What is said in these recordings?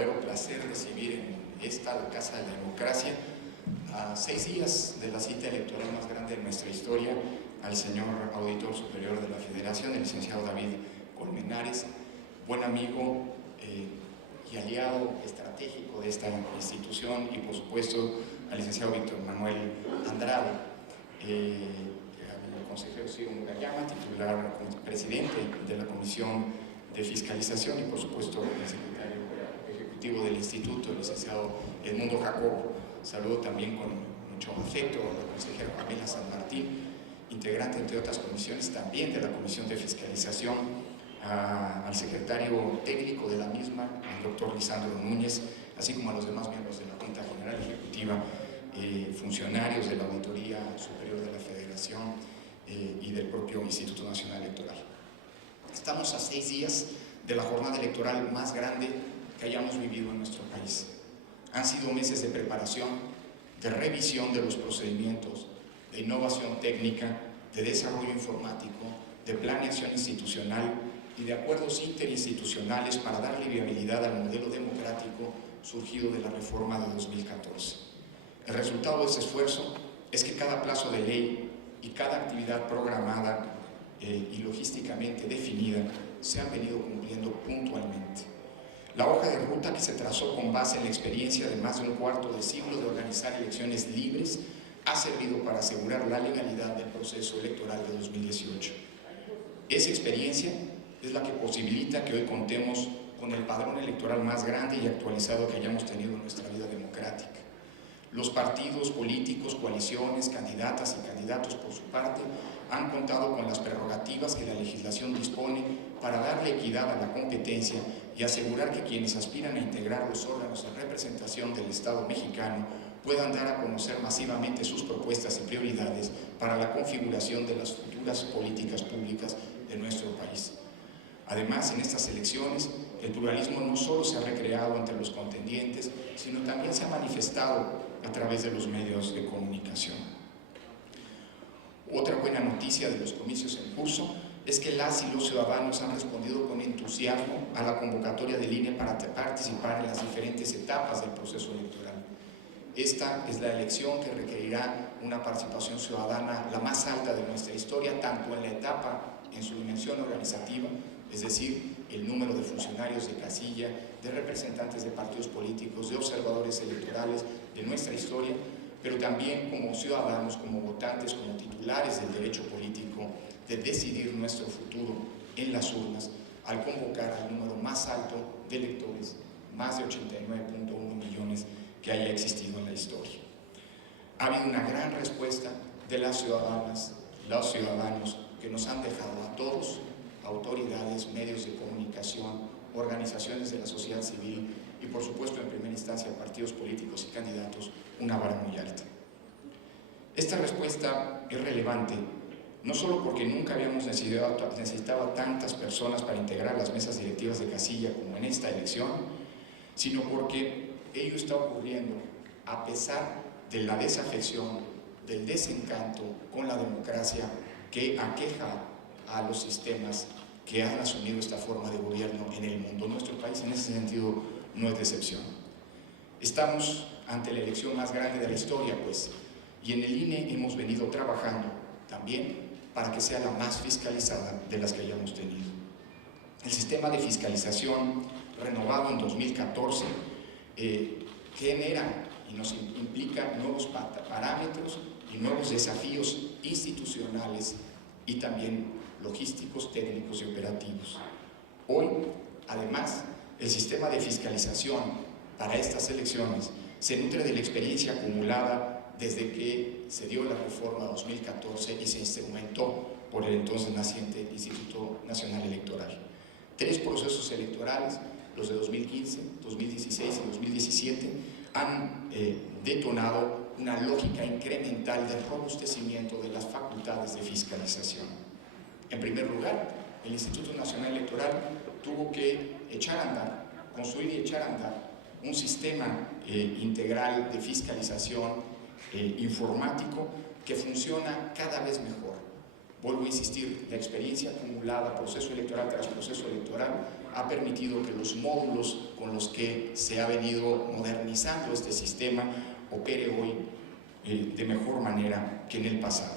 verdadero placer recibir en esta, la Casa de la Democracia, a 6 días de la cita electoral más grande de nuestra historia, al señor Auditor Superior de la Federación, el licenciado David Colmenares, buen amigo y aliado estratégico de esta institución, y por supuesto al licenciado Víctor Manuel Andrade, al consejero Ciro Murayama, titular, presidente de la Comisión de Fiscalización, y por supuesto el secretario ejecutivo del Instituto, el licenciado Edmundo Jacobo. Saludo también con mucho afecto a la consejera Pamela San Martín, integrante entre otras comisiones también de la Comisión de Fiscalización, al secretario técnico de la misma, al doctor Lisandro Núñez, así como a los demás miembros de la Junta General Ejecutiva, funcionarios de la Auditoría Superior de la Federación y del propio Instituto Nacional Electoral. Estamos a 6 días de la jornada electoral más grande que hayamos vivido en nuestro país. Han sido meses de preparación, de revisión de los procedimientos, de innovación técnica, de desarrollo informático, de planeación institucional y de acuerdos interinstitucionales para darle viabilidad al modelo democrático surgido de la reforma de 2014. El resultado de ese esfuerzo es que cada plazo de ley y cada actividad programada y logísticamente definida se han venido cumpliendo puntualmente. La hoja de ruta que se trazó con base en la experiencia de más de un cuarto de siglo de organizar elecciones libres ha servido para asegurar la legalidad del proceso electoral de 2018. Esa experiencia es la que posibilita que hoy contemos con el padrón electoral más grande y actualizado que hayamos tenido en nuestra vida democrática. Los partidos políticos, coaliciones, candidatas y candidatos por su parte han contado con las prerrogativas que la legislación dispone para darle equidad a la competencia y asegurar que quienes aspiran a integrar los órganos de representación del Estado mexicano puedan dar a conocer masivamente sus propuestas y prioridades para la configuración de las futuras políticas públicas de nuestro país. Además, en estas elecciones, el pluralismo no solo se ha recreado entre los contendientes, sino también se ha manifestado a través de los medios de comunicación. Otra buena noticia de los comicios en curso es que las y los ciudadanos han respondido con entusiasmo a la convocatoria del INE para participar en las diferentes etapas del proceso electoral. Esta es la elección que requerirá una participación ciudadana la más alta de nuestra historia, tanto en la etapa en su dimensión organizativa, es decir, el número de funcionarios de casilla, de representantes de partidos políticos, de observadores electorales de nuestra historia, pero también como ciudadanos, como votantes, como titulares del derecho político de decidir nuestro futuro en las urnas, al convocar al número más alto de electores, más de 89.1 millones que haya existido en la historia. Ha habido una gran respuesta de las ciudadanas, los ciudadanos, que nos han dejado a todos, autoridades, medios de comunicación, organizaciones de la sociedad civil y por supuesto en primera instancia partidos políticos y candidatos, una vara muy alta. Esta respuesta es relevante no solo porque nunca habíamos necesitado a tantas personas para integrar las mesas directivas de casilla como en esta elección, sino porque ello está ocurriendo a pesar de la desafección, del desencanto con la democracia que aqueja a los sistemas que han asumido esta forma de gobierno en el mundo. Nuestro país en ese sentido no es de excepción. Estamos ante la elección más grande de la historia, pues, y en el INE hemos venido trabajando también para que sea la más fiscalizada de las que hayamos tenido. El sistema de fiscalización renovado en 2014 genera y nos implica nuevos parámetros y nuevos desafíos institucionales y también logísticos, técnicos y operativos. Hoy, además, el sistema de fiscalización para estas elecciones se nutre de la experiencia acumulada desde que se dio la reforma 2014 y se instrumentó por el entonces naciente Instituto Nacional Electoral. 3 procesos electorales, los de 2015, 2016 y 2017, han detonado una lógica incremental de robustecimiento de las facultades de fiscalización. En primer lugar, el Instituto Nacional Electoral tuvo que construir y echar a andar un sistema integral de fiscalización informático que funciona cada vez mejor. Vuelvo a insistir, la experiencia acumulada, proceso electoral tras proceso electoral, ha permitido que los módulos con los que se ha venido modernizando este sistema opere hoy de mejor manera que en el pasado.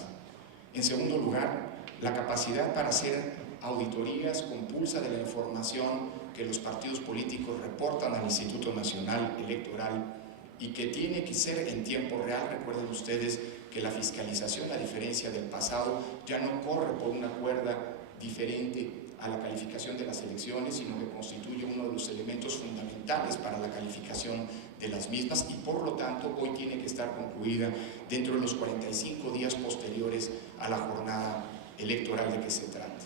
En segundo lugar, la capacidad para hacer auditorías compulsa de la información que los partidos políticos reportan al Instituto Nacional Electoral y que tiene que ser en tiempo real. Recuerden ustedes que la fiscalización, a diferencia del pasado, ya no corre por una cuerda diferente a la calificación de las elecciones, sino que constituye uno de los elementos fundamentales para la calificación de las mismas y por lo tanto hoy tiene que estar concluida dentro de los 45 días posteriores a la jornada electoral de que se trate.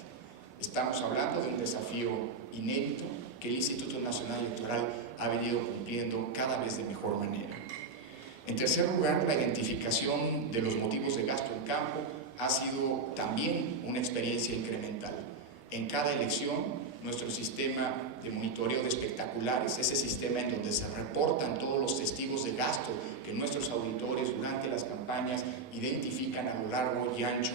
Estamos hablando de un desafío inédito que el Instituto Nacional Electoral ha venido cumpliendo cada vez de mejor manera. En tercer lugar, la identificación de los motivos de gasto en campo ha sido también una experiencia incremental. En cada elección, nuestro sistema de monitoreo de espectaculares, ese sistema en donde se reportan todos los testigos de gasto que nuestros auditores durante las campañas identifican a lo largo y ancho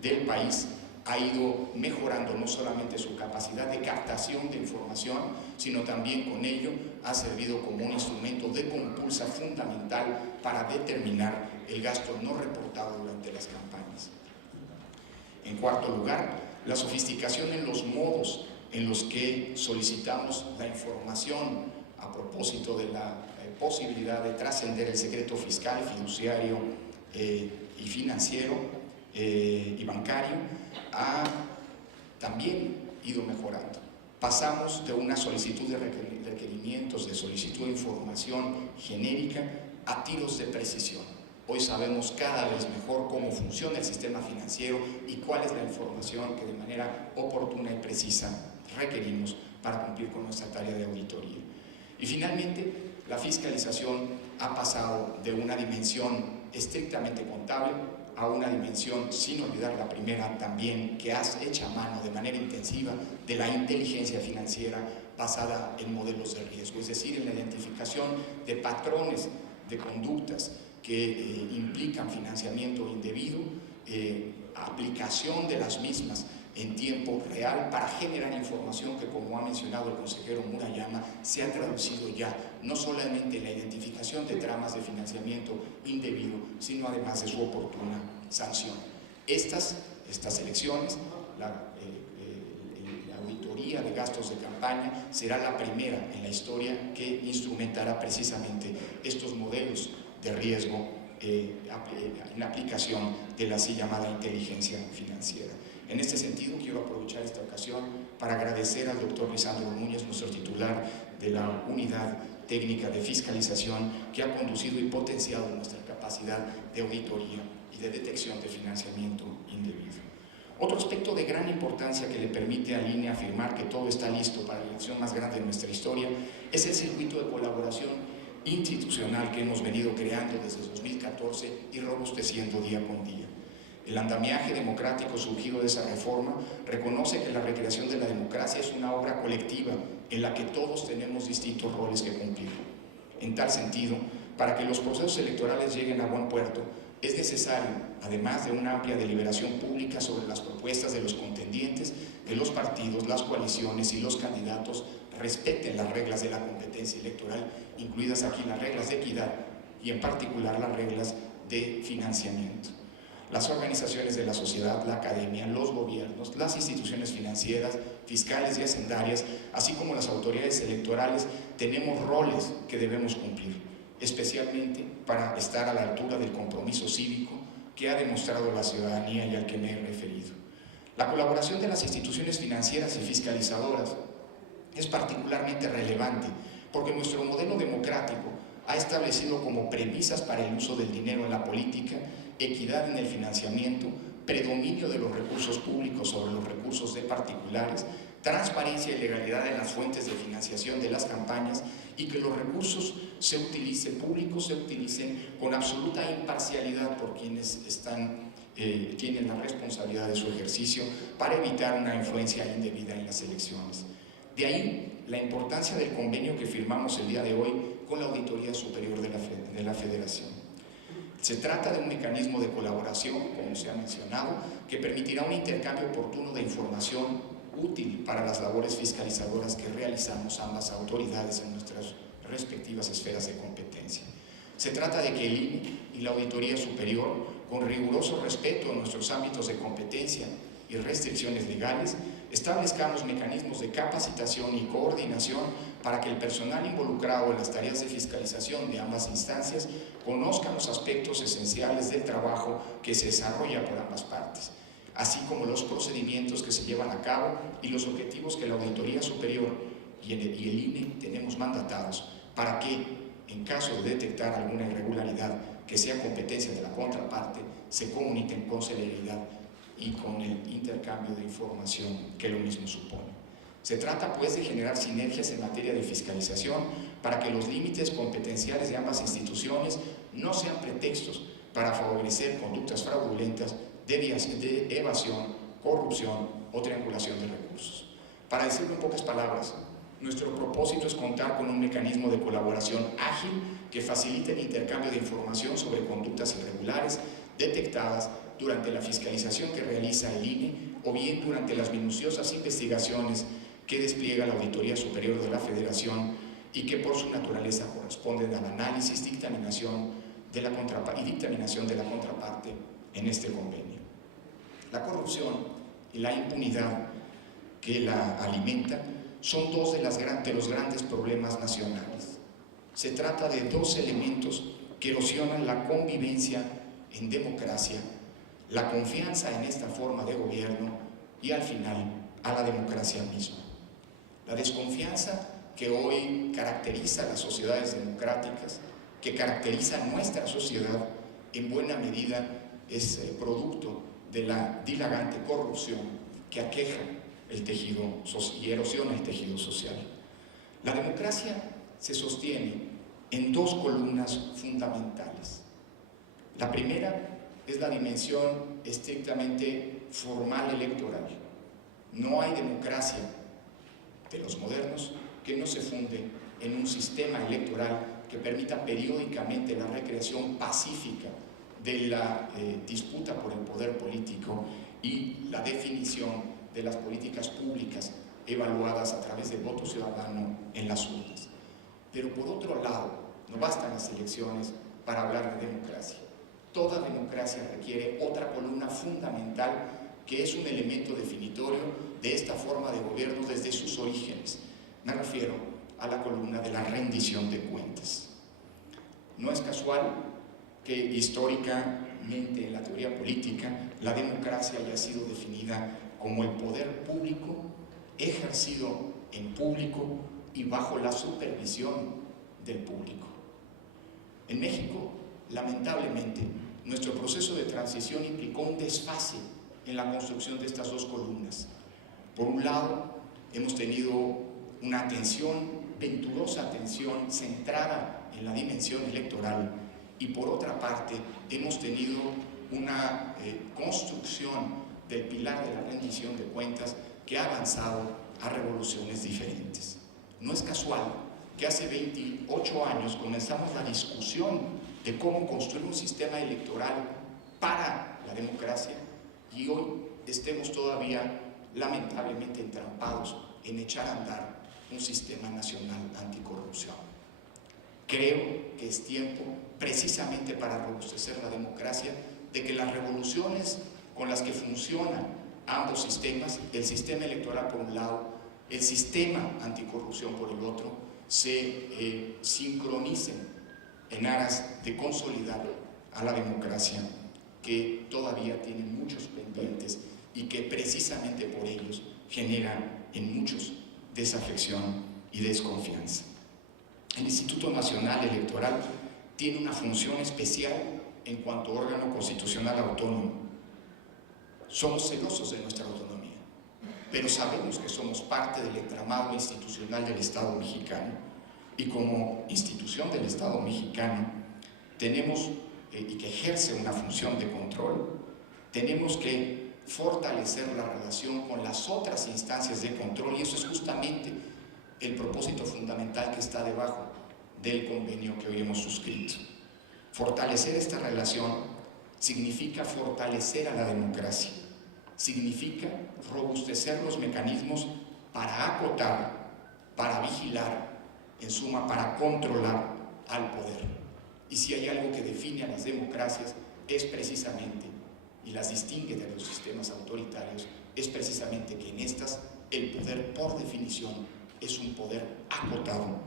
del país, ha ido mejorando no solamente su capacidad de captación de información, sino también con ello ha servido como un instrumento de compulsa fundamental para determinar el gasto no reportado durante las campañas. En cuarto lugar, la sofisticación en los modos en los que solicitamos la información a propósito de la posibilidad de trascender el secreto fiscal, fiduciario y financiero y bancario, ha también ido mejorando. Pasamos de una solicitud de requerimientos, de solicitud de información genérica a tiros de precisión. Hoy sabemos cada vez mejor cómo funciona el sistema financiero y cuál es la información que de manera oportuna y precisa requerimos para cumplir con nuestra tarea de auditoría. Y finalmente, la fiscalización ha pasado de una dimensión estrictamente contable a una dimensión, sin olvidar la primera también, que has hecho a mano de manera intensiva de la inteligencia financiera basada en modelos de riesgo, es decir, en la identificación de patrones de conductas que implican financiamiento indebido, aplicación de las mismas en tiempo real para generar información que, como ha mencionado el consejero Murayama, se ha traducido ya no solamente en la identificación de tramas de financiamiento indebido, sino además de su oportuna sanción. Estas elecciones, la auditoría de gastos de campaña será la primera en la historia que instrumentará precisamente estos modelos de riesgo en aplicación de la así llamada inteligencia financiera. En este sentido, quiero aprovechar esta ocasión para agradecer al doctor Lisandro Núñez, nuestro titular de la Unidad Técnica de Fiscalización, que ha conducido y potenciado nuestra capacidad de auditoría y de detección de financiamiento indebido. Otro aspecto de gran importancia que le permite al INE afirmar que todo está listo para la elección más grande de nuestra historia es el circuito de colaboración institucional que hemos venido creando desde 2014 y robusteciendo día con día. El andamiaje democrático surgido de esa reforma reconoce que la recreación de la democracia es una obra colectiva en la que todos tenemos distintos roles que cumplir. En tal sentido, para que los procesos electorales lleguen a buen puerto, es necesario, además de una amplia deliberación pública sobre las propuestas de los contendientes, que los partidos, las coaliciones y los candidatos respeten las reglas de la competencia electoral, incluidas aquí las reglas de equidad y en particular las reglas de financiamiento. Las organizaciones de la sociedad, la academia, los gobiernos, las instituciones financieras, fiscales y hacendarias, así como las autoridades electorales, tenemos roles que debemos cumplir, especialmente para estar a la altura del compromiso cívico que ha demostrado la ciudadanía y al que me he referido. La colaboración de las instituciones financieras y fiscalizadoras es particularmente relevante porque nuestro modelo democrático ha establecido como premisas para el uso del dinero en la política equidad en el financiamiento, predominio de los recursos públicos sobre los recursos de particulares, transparencia y legalidad en las fuentes de financiación de las campañas y que los recursos públicos se utilicen con absoluta imparcialidad por quienes tienen la responsabilidad de su ejercicio para evitar una influencia indebida en las elecciones. De ahí la importancia del convenio que firmamos el día de hoy con la Auditoría Superior de la Federación. Se trata de un mecanismo de colaboración, como se ha mencionado, que permitirá un intercambio oportuno de información útil para las labores fiscalizadoras que realizamos ambas autoridades en nuestras respectivas esferas de competencia. Se trata de que el INE y la Auditoría Superior, con riguroso respeto a nuestros ámbitos de competencia y restricciones legales, establezcamos mecanismos de capacitación y coordinación para que el personal involucrado en las tareas de fiscalización de ambas instancias conozca los aspectos esenciales del trabajo que se desarrolla por ambas partes, así como los procedimientos que se llevan a cabo y los objetivos que la Auditoría Superior y el INE tenemos mandatados para que, en caso de detectar alguna irregularidad que sea competencia de la contraparte, se comuniquen con celeridad y con el intercambio de información que lo mismo supone. Se trata pues de generar sinergias en materia de fiscalización para que los límites competenciales de ambas instituciones no sean pretextos para favorecer conductas fraudulentas de evasión, corrupción o triangulación de recursos. Para decirlo en pocas palabras, nuestro propósito es contar con un mecanismo de colaboración ágil que facilite el intercambio de información sobre conductas irregulares detectadas durante la fiscalización que realiza el INE o bien durante las minuciosas investigaciones que despliega la Auditoría Superior de la Federación y que por su naturaleza corresponden al análisis, dictaminación de la contraparte en este convenio. La corrupción y la impunidad que la alimenta son dos de los grandes problemas nacionales. Se trata de dos elementos que erosionan la convivencia en democracia, la confianza en esta forma de gobierno y al final a la democracia misma. La desconfianza que hoy caracteriza a las sociedades democráticas, que caracteriza a nuestra sociedad, en buena medida es producto de la dilagante corrupción que aqueja el tejido y erosiona el tejido social. La democracia se sostiene en dos columnas fundamentales. La primera es la dimensión estrictamente formal electoral. No hay democracia de los modernos que no se funde en un sistema electoral que permita periódicamente la recreación pacífica de la disputa por el poder político y la definición de las políticas públicas evaluadas a través del voto ciudadano en las urnas. Pero por otro lado, no bastan las elecciones para hablar de democracia. Toda democracia requiere otra columna fundamental que es un elemento definitorio de esta forma de gobierno desde sus orígenes. Me refiero a la columna de la rendición de cuentas. No es casual que históricamente en la teoría política la democracia haya sido definida como el poder público ejercido en público y bajo la supervisión del público. En México, lamentablemente, nuestro proceso de transición implicó un desfase en la construcción de estas dos columnas. Por un lado, hemos tenido una venturosa atención centrada en la dimensión electoral y por otra parte, hemos tenido una construcción del pilar de la rendición de cuentas que ha avanzado a revoluciones diferentes. No es casual que hace 28 años comenzamos la discusión de cómo construir un sistema electoral para la democracia y hoy estemos todavía lamentablemente entrampados en echar a andar un sistema nacional anticorrupción. Creo que es tiempo, precisamente para robustecer la democracia, de que las revoluciones con las que funcionan ambos sistemas, el sistema electoral por un lado, el sistema anticorrupción por el otro, se sincronicen en aras de consolidar a la democracia que todavía tiene muchos pendientes y que precisamente por ellos genera en muchos desafección y desconfianza. El Instituto Nacional Electoral tiene una función especial en cuanto a órgano constitucional autónomo. Somos celosos de nuestra autonomía, pero sabemos que somos parte del entramado institucional del Estado mexicano y como institución del Estado mexicano tenemos, y que ejerce una función de control, tenemos que fortalecer la relación con las otras instancias de control y eso es justamente el propósito fundamental que está debajo del convenio que hoy hemos suscrito. Fortalecer esta relación significa fortalecer a la democracia, significa robustecer los mecanismos para acotar, para vigilar, en suma, para controlar al poder. Y si hay algo que define a las democracias es precisamente, y las distingue de los sistemas autoritarios, es precisamente que en estas el poder por definición es un poder acotado,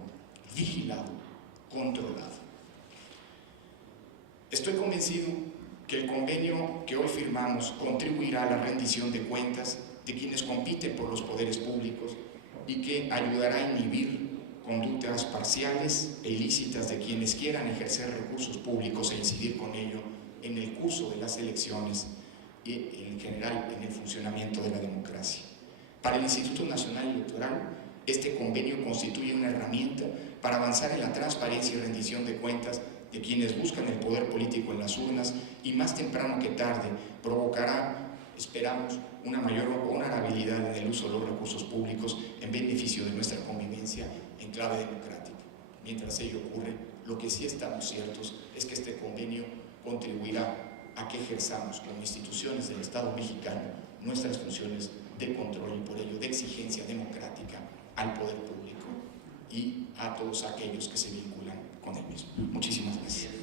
vigilado, controlado. Estoy convencido que el convenio que hoy firmamos contribuirá a la rendición de cuentas de quienes compiten por los poderes públicos y que ayudará a inhibir conductas parciales e ilícitas de quienes quieran ejercer recursos públicos e incidir con ello en el curso de las elecciones y en general en el funcionamiento de la democracia. Para el Instituto Nacional Electoral, este convenio constituye una herramienta para avanzar en la transparencia y rendición de cuentas de quienes buscan el poder político en las urnas y más temprano que tarde provocará, esperamos, una mayor honorabilidad en el uso de los recursos públicos en beneficio de nuestra convivencia en clave democrática. Mientras ello ocurre, lo que sí estamos ciertos es que este convenio contribuirá a que ejerzamos como instituciones del Estado mexicano nuestras funciones de control y por ello de exigencia democrática al poder público y a todos aquellos que se vinculan con él mismo. Muchísimas gracias.